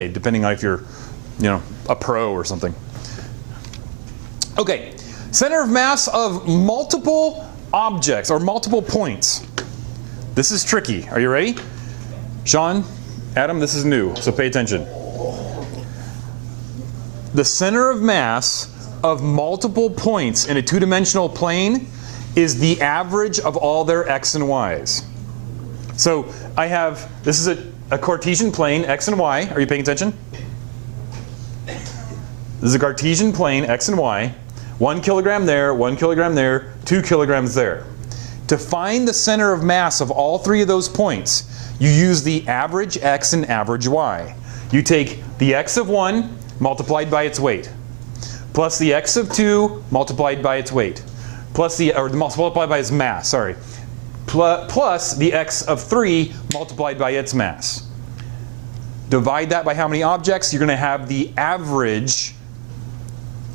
depending on if you're, a pro or something. Okay, center of mass of multiple objects or multiple points. This is tricky. Are you ready? Sean, Adam, this is new, so pay attention. The center of mass of multiple points in a two-dimensional plane is the average of all their x and y's. So I have, this is a Cartesian plane, x and y. Are you paying attention? This is a Cartesian plane, x and y. 1 kilogram there, 1 kilogram there, 2 kilograms there. To find the center of mass of all three of those points, you use the average x and average y. You take the x of 1 multiplied by its weight, plus the x of 2 multiplied by its weight, plus multiplied by its mass, sorry, plus the x of 3 multiplied by its mass. Divide that by how many objects? You're going to have the average,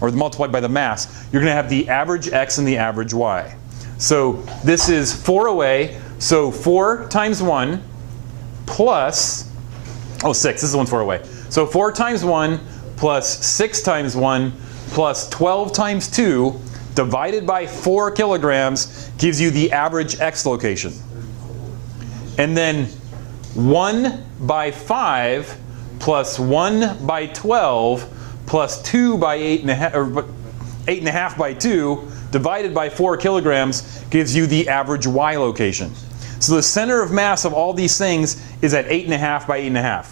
or multiplied by the mass, you're going to have the average x and the average y. So this is 4 away, so 4 times 1 plus, 6, this is one's 4 away. So 4 times 1 plus 6 times 1 plus 12 times 2 divided by 4 kilograms gives you the average x location. And then 1 by 5 plus 1 by 12 plus 2 by 8.5, or 8.5 by 2 divided by 4 kilograms gives you the average y location. So the center of mass of all these things is at 8.5 by 8.5.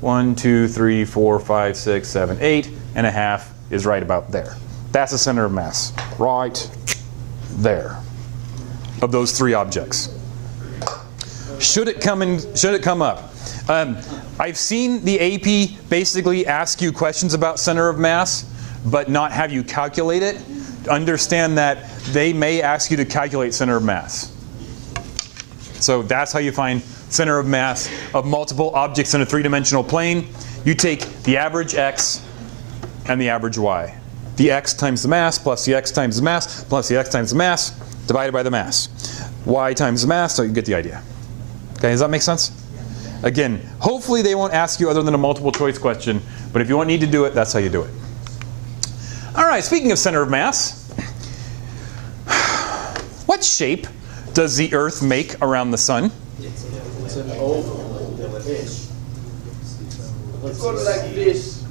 1, 2, 3, 4, 5, 6, 7, 8.5 is right about there. That's the center of mass, right there, of those three objects. Should it come up? I've seen the AP basically ask you questions about center of mass, but not have you calculate it. Understand that they may ask you to calculate center of mass. So that's how you find center of mass of multiple objects in a three-dimensional plane. You take the average x and the average y. The x times the mass plus the x times the mass plus the x times the mass divided by the mass. Y times the mass, so you get the idea. Okay, does that make sense? Again, hopefully they won't ask you other than a multiple choice question, but if you need to do it, that's how you do it. All right, speaking of center of mass, what shape does the Earth make around the sun? It's an oval fish. It's sort of like this.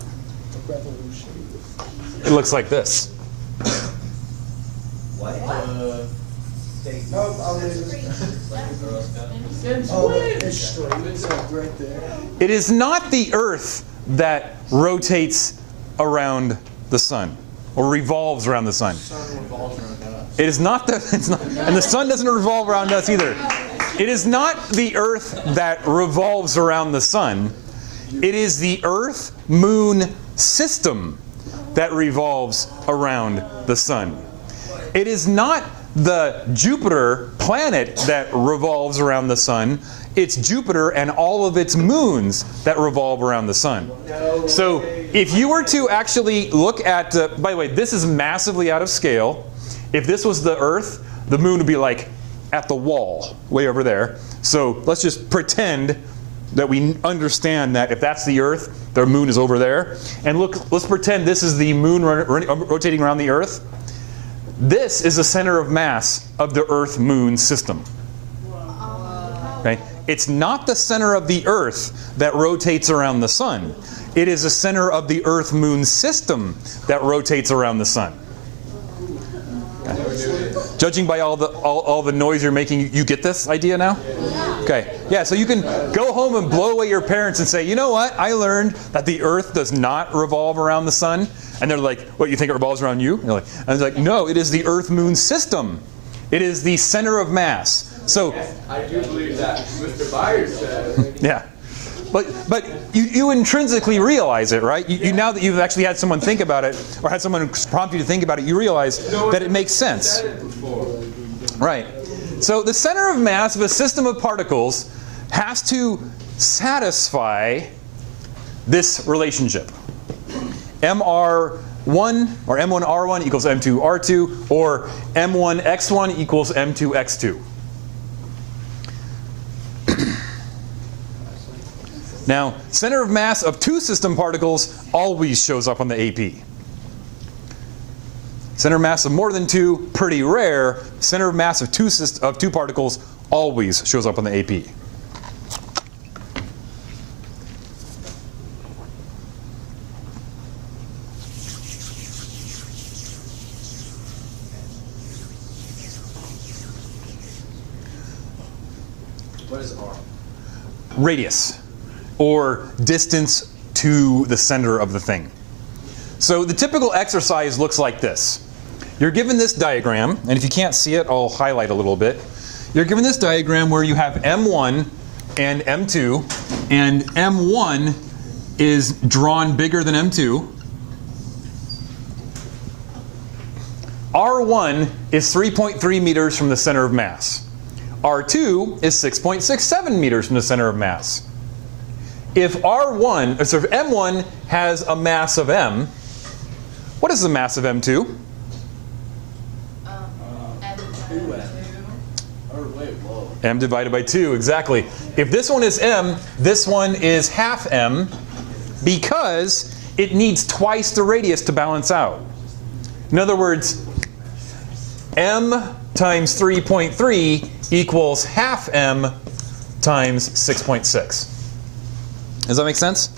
It looks like this. What? It's straight. It's like right there. It is not the Earth that rotates around the sun or revolves around the sun. The sun revolves around us. It is not the, and the sun doesn't revolve around us either. It is not the Earth that revolves around the sun. It is the Earth-Moon system that revolves around the sun. It is not the Jupiter planet that revolves around the sun. It's Jupiter and all of its moons that revolve around the sun. So if you were to actually look at, by the way, this is massively out of scale. If this was the Earth, the moon would be like at the wall, way over there. So let's just pretend that we understand that if that's the Earth, the moon is over there. And look, let's pretend this is the moon rotating around the Earth. This is the center of mass of the Earth-Moon system. Okay? It's not the center of the Earth that rotates around the sun. It is the center of the Earth-Moon system that rotates around the sun. Okay. Judging by all the noise you're making, you get this idea now? Okay. Yeah, so you can go home and blow away your parents and say, you know what? I learned that the Earth does not revolve around the sun. And they're like, what, you think it revolves around you? And you're like, and it's like, no, it is the Earth-Moon system. It is the center of mass. So Yes, I do believe that. Mr. Byers said. yeah. But you intrinsically realize it, right? You now that you've actually had someone think about it, or had someone prompt you to think about it, you realize that it makes sense. Right. So the center of mass of a system of particles has to satisfy this relationship. MR1 or M1R1 equals M2R2, or M1X1 equals M2X2. Now, center of mass of two system particles always shows up on the AP. Center of mass of more than two, pretty rare. Center of mass of two particles always shows up on the AP. What is R? Radius, or distance to the center of the thing. So the typical exercise looks like this. You're given this diagram, and if you can't see it, I'll highlight a little bit. You're given this diagram where you have M1 and M2, and M1 is drawn bigger than M2. R1 is 3.3 meters from the center of mass. R2 is 6.67 meters from the center of mass. If M1 has a mass of M, what is the mass of M2? M divided by 2, exactly. If this one is M, this one is half M, because it needs twice the radius to balance out. In other words, M times 3.3 equals half M times 6.6. Does that make sense?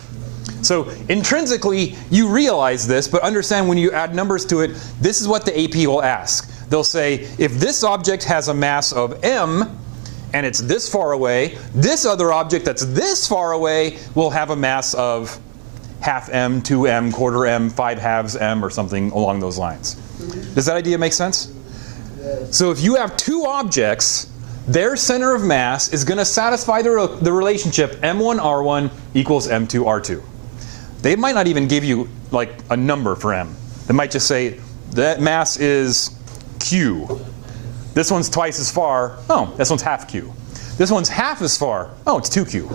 So intrinsically, you realize this, but understand when you add numbers to it, this is what the AP will ask. They'll say, if this object has a mass of M, and it's this far away, this other object that's this far away will have a mass of half M, 2M, quarter M, 5 halves M, or something along those lines. Does that idea make sense? So if you have two objects, their center of mass is going to satisfy the relationship M1R1 equals M2R2. They might not even give you like a number for M. They might just say that mass is Q. This one's twice as far. Oh, this one's half Q. This one's half as far. Oh, it's 2Q.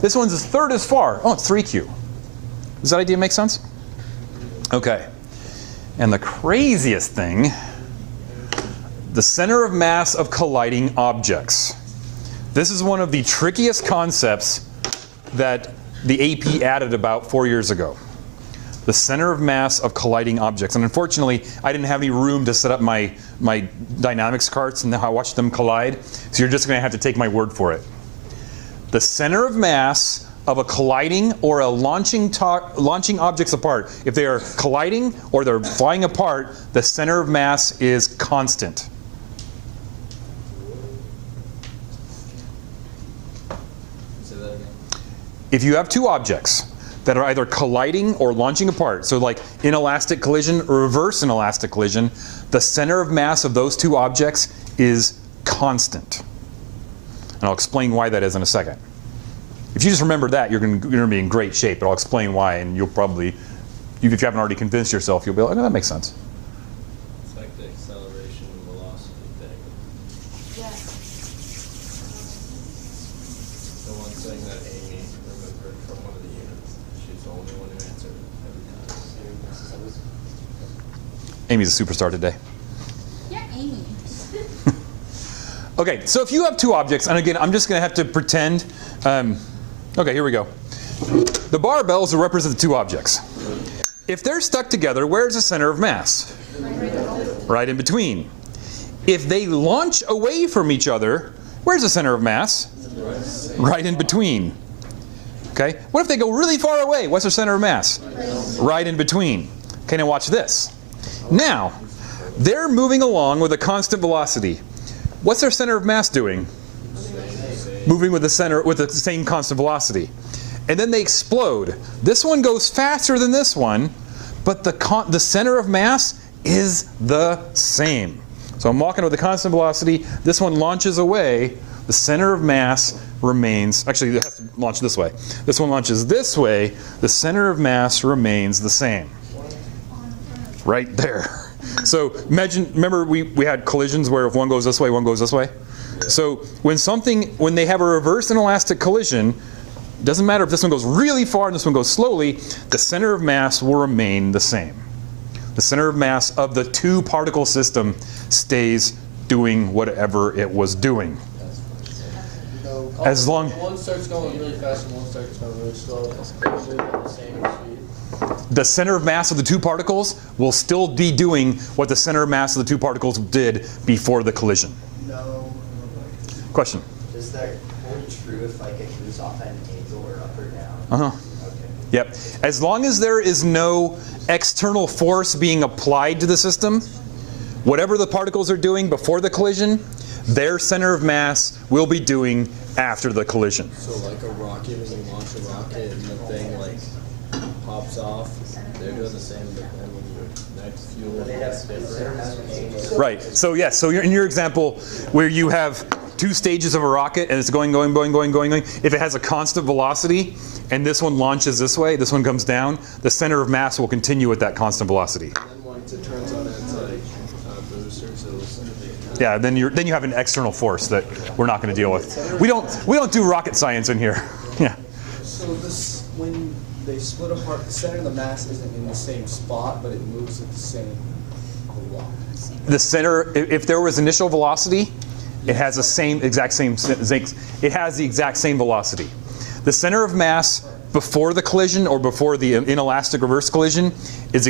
This one's a third as far. Oh, it's 3Q. Does that idea make sense? Okay. And the craziest thing, the center of mass of colliding objects. This is one of the trickiest concepts that the AP added about 4 years ago. The center of mass of colliding objects. And unfortunately, I didn't have any room to set up my dynamics charts and how I watch them collide. So you're just going to have to take my word for it. The center of mass of a colliding or a launching objects apart. If they are colliding or they're flying apart, the center of mass is constant. Say that again. If you have two objects that are either colliding or launching apart, so like inelastic collision or reverse inelastic collision, the center of mass of those two objects is constant. And I'll explain why that is in a second. If you just remember that, you're going to be in great shape, but I'll explain why, and you'll probably, if you haven't already convinced yourself, you'll be like, oh, that makes sense. It's like the acceleration and velocity thing. Yes. The one thing that Amy remembered from one of the units. She's the only one who answered every time. Amy's a superstar today. Yeah, Amy. Okay, so if you have two objects, and again, I'm just going to have to pretend. Okay, here we go. The barbells will represent the two objects. If they're stuck together, where's the center of mass? Right in between. If they launch away from each other, where's the center of mass? Right in between. Okay, what if they go really far away? What's their center of mass? Right in between. Okay, now watch this. Now, they're moving along with a constant velocity. What's their center of mass doing? Moving with the same constant velocity. And then they explode. This one goes faster than this one, but the center of mass is the same. So I'm walking with a constant velocity. This one launches away. The center of mass remains, actually it has to launch this way. This one launches this way. The center of mass remains the same. Right there. So remember we had collisions where if one goes this way, one goes this way? So when they have a reverse inelastic collision, doesn't matter if this one goes really far and this one goes slowly, the center of mass will remain the same. The center of mass of the two particle system stays doing whatever it was doing. As long One starts going really fast and one starts going really slow. They're moving at the same speed. the center of mass of the two particles will still be doing what the center of mass of the two particles did before the collision. No. Question? Does that hold true if like it moves off at an angle or up or down? Uh-huh. Okay. Yep. As long as there is no external force being applied to the system, whatever the particles are doing before the collision, their center of mass will be doing after the collision. So like a rocket, when you launch a rocket and the thing like pops off, they're doing the same, but then when you next fuel, They have it's different. center mass change. Right. So yes. So in your example, where you have two stages of a rocket and it's going. If it has a constant velocity and this one launches this way, this one comes down, the center of mass will continue at that constant velocity. And then once it turns on its like boosters, it'll Yeah. Then you have an external force that we're not going to deal with. We don't do rocket science in here. Yeah. So this, when they split apart, the center of the mass isn't in the same spot, but it moves at the same velocity. The center, if there was initial velocity, it has the exact same velocity. The center of mass before the collision or before the inelastic reverse collision is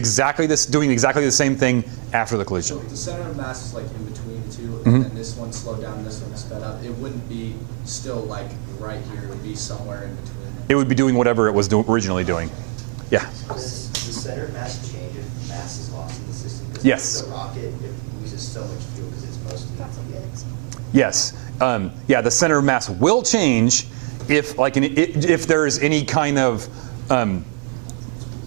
doing exactly the same thing after the collision. So if the center of mass is like in between the two, and then this one slowed down, this one sped up, it wouldn't be still like right here. It would be somewhere in between. It would be doing whatever it was originally doing. Yeah. Does the center of mass change if mass is lost in the system? 'Cause Yes. The rocket, it uses so much fuel because it's mostly EPA. Yes. Yeah. The center of mass will change if if there is any kind of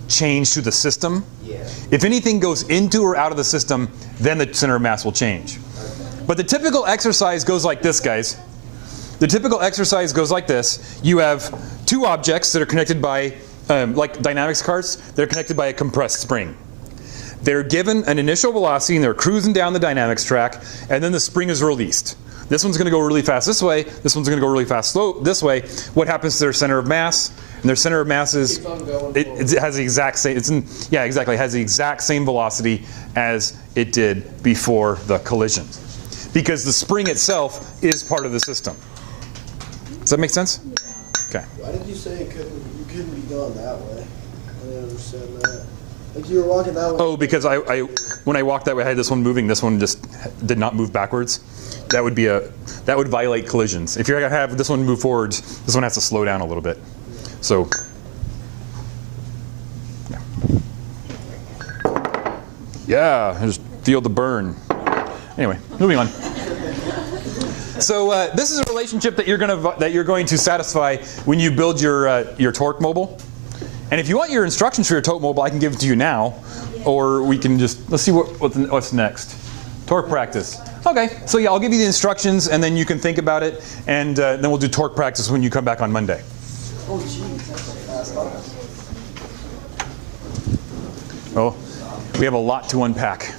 change to the system. Yeah. If anything goes into or out of the system, then the center of mass will change. But the typical exercise goes like this, guys. The typical exercise goes like this. You have two objects that are connected by, like dynamics carts, they're connected by a compressed spring. They're given an initial velocity and they're cruising down the dynamics track, and then the spring is released. This one's going to go really fast this way, this one's going to go really fast slow this way. What happens to their center of mass? And their center of mass is, Keep on going it has the exact same, yeah, exactly, it has the exact same velocity as it did before the collision. Because the spring itself is part of the system. Does that make sense? Okay. Why did you say you couldn't be going that way? I didn't understand that. Like you were walking that way. Oh, because when I walked that way, I had this one moving. This one just did not move backwards. That would violate collisions. If you're gonna have this one move forward, this one has to slow down a little bit. So, yeah, I just feel the burn. Anyway, moving on. So this is a relationship that you're going to satisfy when you build your torque mobile. And if you want your instructions for your torque mobile, I can give it to you now, or we can let's see what's next. Torque practice. Okay, so yeah, I'll give you the instructions, and then you can think about it, and then we'll do torque practice when you come back on Monday. Oh, jeez, that's a fast. Oh, we have a lot to unpack.